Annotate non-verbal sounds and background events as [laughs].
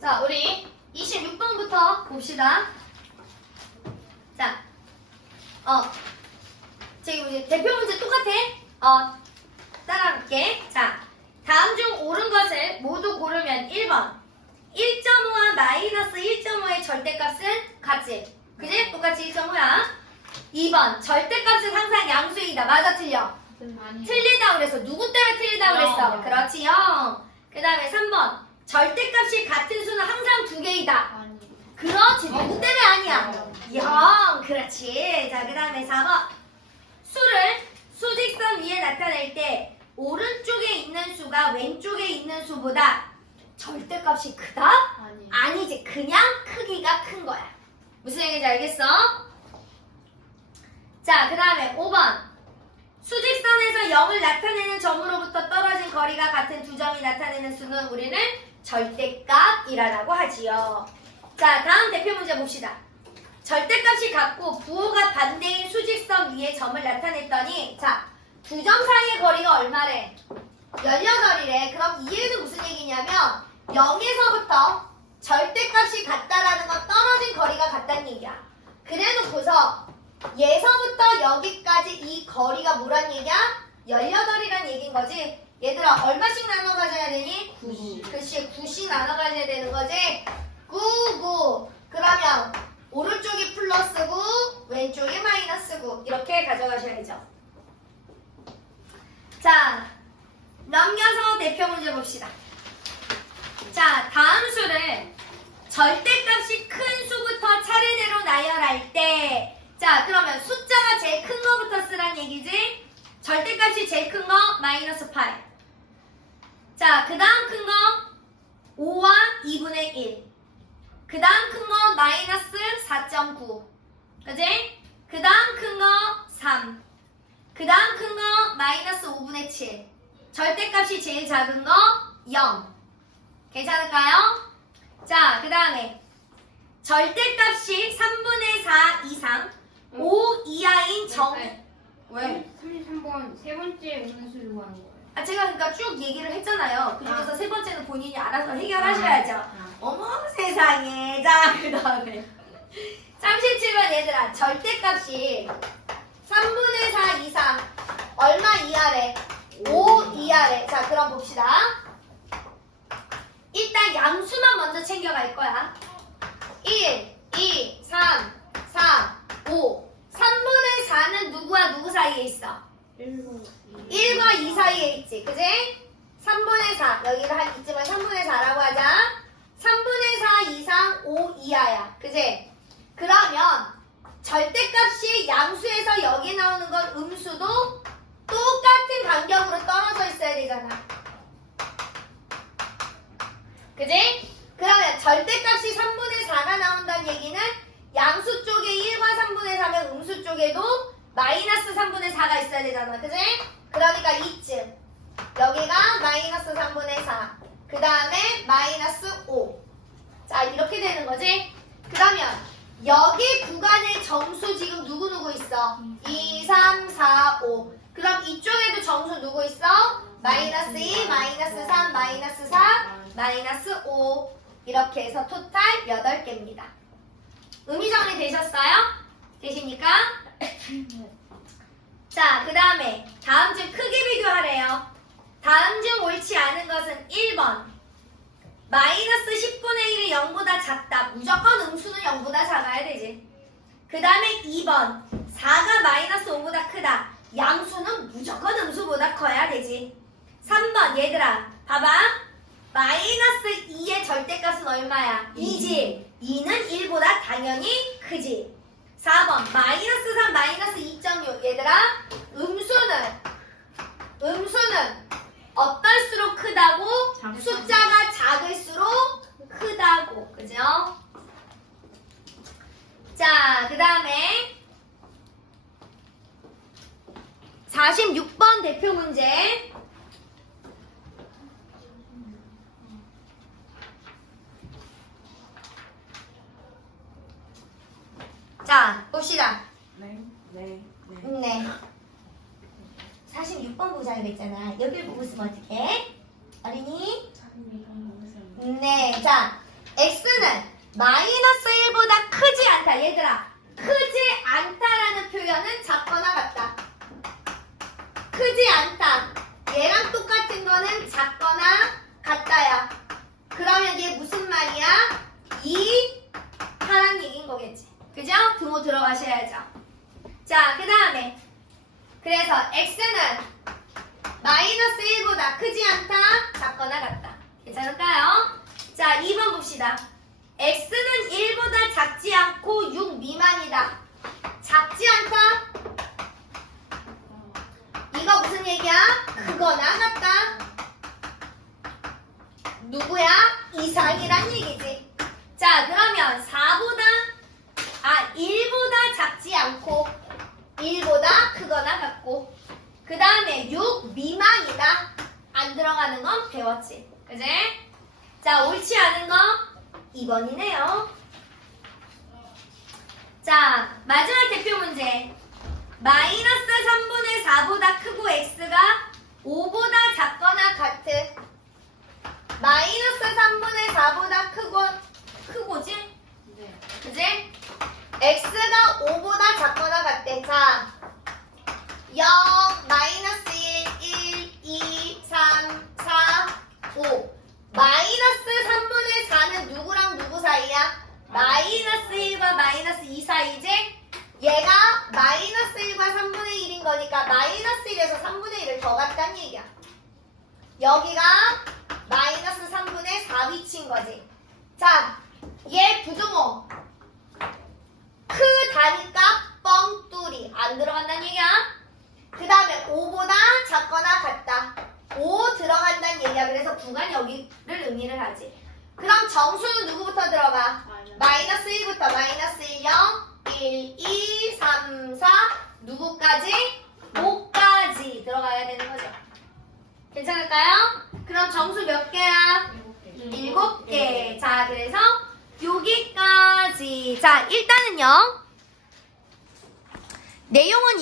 자, 우리 26번부터 봅시다. 자, 어, 저기 우리 대표 문제 똑같아. 어, 따라갈게. 자, 다음 중 옳은 것을 모두 고르면 1번. 1.5와 마이너스 1.5의 절대값은 같지. 그지? 똑같이 1.5야. 2번. 절대값은 항상 양수이다. 맞아, 틀려. 아니. 틀리다 그래서 누구 때문에 틀리다 그랬어? 영. 그렇지, 요. 그 다음에 3번. 절대값이 같은 수는 항상 두 개이다. 그렇지, 누구 때문에 아니야? 영. 영, 그렇지. 자, 그 다음에 4번. 수를 수직선 위에 나타낼 때 오른쪽에 있는 수가 왼쪽에 있는 수보다 절대값이 크다? 아니. 아니지, 그냥 크기가 큰 거야. 무슨 얘기인지 알겠어? 자, 그 다음에 5번. 수직선에서 0을 나타내는 점으로부터 떨어진 거리가 같은 두 점이 나타내는 수는 우리는 절대값이라고 하지요. 자, 다음 대표 문제 봅시다. 절대값이 같고 부호가 반대인 수직선 위에 점을 나타냈더니 자, 두 점 사이의 거리가 얼마래? 18이래. 그럼 이 얘는 무슨 얘기냐면 0에서부터 절대값이 같다라는 건 떨어진 거리가 같다는 얘기야. 그래놓고서 예서부터 여기까지 이 거리가 뭐란 얘기야? 18이란 얘기인 거지. 얘들아 얼마씩 나눠 가져야 되니? 90. 글씨 9씩 나눠 가져야 되는 거지. 9, 9. 그러면 오른쪽이 플러스 9, 왼쪽이 마이너스 9. 이렇게 가져가셔야죠. 자, 넘겨서 대표 문제 봅시다. 자, 다음 수를 절대값이 큰 수부터 차례대로 나열할 때 자, 그러면 숫자가 제일 큰 거부터 쓰란 얘기지? 절대값이 제일 큰 거 마이너스 8. 자, 그 다음 큰 거 5와 2분의 1. 그 다음 큰 거 마이너스 4.9. 그지? 그 다음 큰 거 3. 그 다음 큰 거 마이너스 5분의 7. 절대값이 제일 작은 거 0. 괜찮을까요? 자, 그 다음에 절대값이 3분의 4 이상 5 이하인 정. 왜? 33번 세 번째 수를 구하는 거예요. 아, 제가 그러니까 쭉 얘기를 했잖아요. 그중에서 세 번째는 본인이 알아서 해결하셔야죠. 아. 어머 세상에. 자, 그 다음에 37번 얘들아. 절대값이 3분의 4 이상 얼마 이하래? 5 이하래. 자, 그럼 봅시다. 일단 양수만 먼저 챙겨갈 거야. 1, 2, 3, 4, 5. 3분의 4는 누구와 누구 사이에 있어? 1과 2 사이에 있지. 그지? 3분의 4. 여기를 한 이쯤을 3분의 4라고 하자. 3분의 4 이상 5 이하야. 그지? 그러면 절대값이 양수에서 여기 나오는 건 음수도 똑같은 간격으로 떨어져 있어야 되잖아. 그지? 그러면 절대값이 3분의 4가 나온다는 얘기는 양수 쪽에 1과 3분의 4면 음수 쪽에도 마이너스 3분의 4가 있어야 되잖아. 그지? 그러니까 이쯤. 여기가 마이너스 3분의 4. 그 다음에 마이너스 5. 자, 이렇게 되는 거지? 그러면 여기 구간의 점수 지금 누구누구 있어? 2, 3, 4, 5. 그럼 이쪽에도 점수 누구 있어? 마이너스 2, 마이너스 3, 마이너스 4, 마이너스 5. 이렇게 해서 토탈 8개입니다. 의미 정리 되셨어요? 되십니까? [laughs] 자, 그 다음에 다음 중 크기 비교하래요. 다음 중 옳지 않은 것은 1번. 마이너스 10분의 1이 0보다 작다. 무조건 음수는 0보다 작아야 되지. 그 다음에 2번. 4가 마이너스 5보다 크다. 양수는 무조건 음수보다 커야 되지. 3번. 얘들아, 봐봐. 마이너스 2의 절대값은 얼마야? 2지. 2는 1보다 당연히 크지. 4번 마이너스 3 마이너스 2.6 얘들아 음수는 어떨수록 크다고 작을수록. 숫자가 작을수록 크다고 그죠? 자 그 다음에 46번 대표 문제 자 봅시다 네. 네. 네. 네. 46번 보자 그랬잖아. 여길 보고 있으면 어떡해? 어린이? 네. 자, x는 마이너스 1보다 크지 않다. 얘들아, 크지 않다라는 표현은 작거나 같다. 크지 않다. 얘랑 똑같은 거는 작거나 같다야. 그러면 얘 무슨 말이야? 2 하란 얘기인 거겠지. 그죠? 등호 들어가셔야죠. 자, 그 다음에 그래서 x는 마이너스 1보다 크지 않다, 작거나 같다. 괜찮을까요? 자, 2번 봅시다. x는 1보다 작지 않고 6 미만이다. 작지 않다? 이거 무슨 얘기야? 크거나 같다. 누구야? 이상이란 얘기지. 자, 그러면 4보다, 아, 1보다 작지 않고, 1보다 크거나 같고, 그 다음에 6 미만이다. 안 들어가는 건 배웠지. 그지? 자, 옳지 않은 거 2번이네요. 자, 마지막 대표 문제. 마이너스 3분의 4보다 크고 x가 5보다 작거나 같은 마이너스 3분의 4보다 크고 크고지? 네. 그지? X가 5보다 작거나 같대. 자, 0, 마이너스 1, 1, 2, 3, 4, 5. 마이너스 3분의 4는 누구랑 누구 사이야? 마이너스 1과 마이너스 2 사이지? 얘가 마이너스 1과 3분의 1인 거니까 마이너스 1에서 3분의 1을 더 갖다는 얘기야. 여기가 마이너스 3분의 4 위치인 거지. 자, 얘 부등호. 크다니까 뻥뚫이. 안 들어간다는 얘기야. 그 다음에 5보다 작거나 같다. 5 들어간다는 얘기야. 그래서 9가 여기를 의미를 하지. 그럼 정수는 누구부터 들어가? 마이너스 1부터 마이너스 1, 0, 1, 2, 3, 4 누구까지? 5까지 들어가야 되는 거죠. 괜찮을까요? 그럼 정수 몇 개야? 일곱 개. 자, 그래서 여기 자, 일단은요. 내용은